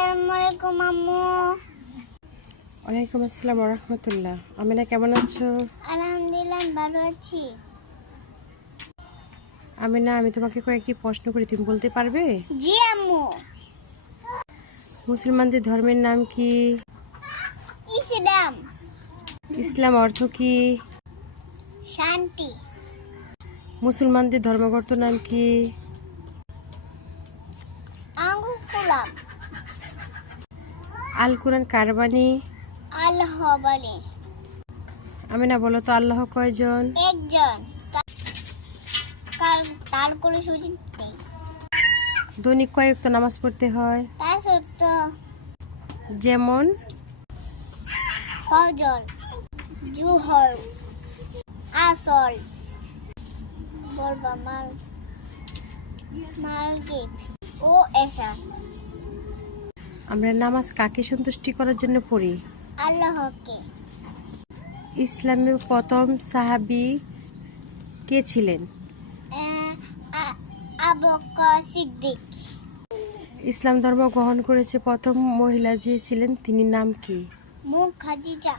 আসসালামু আলাইকুম আম্মু। ওয়ালাইকুম আসসালাম ওয়া রাহমাতুল্লাহ। আমিনা কেমন আছো? আলহামদুলিল্লাহ ভালো আছি। আমিনা, আমি তোমাকে কয়েকটি প্রশ্ন করি, তুমি বলতে পারবে? জি আম্মু। মুসলমানদের ধর্মের নাম কি? ইসলাম। ইসলাম অর্থ কি? শান্তি। মুসলমানদের ধর্মগ্রন্থ নাম কি? আঙ্গুল কুলাম। আল কুরআন কার বাণী? আল্লাহ বলে। আমিনা বলো তো, আল্লাহ কয়জন? একজন। তার কোনো সুযোগ নেই। দৈনিক কয় ওয়াক্ত নামাজ পড়তে হয়? 5 ওয়াক্ত। যেমন ফজর, জোহর, আসর, মাগরিব ও এশা। আমরা নামাজ কাকে সন্তুষ্টি করার জন্য পড়ি? আল্লাহকে। ইসলামের প্রথম সাহাবী কে ছিলেন? আবু বকর সিদ্দিক। ইসলাম ধর্ম গ্রহণ করেছে প্রথম মহিলা যে ছিলেন তিনি নাম কি? খাদিজা।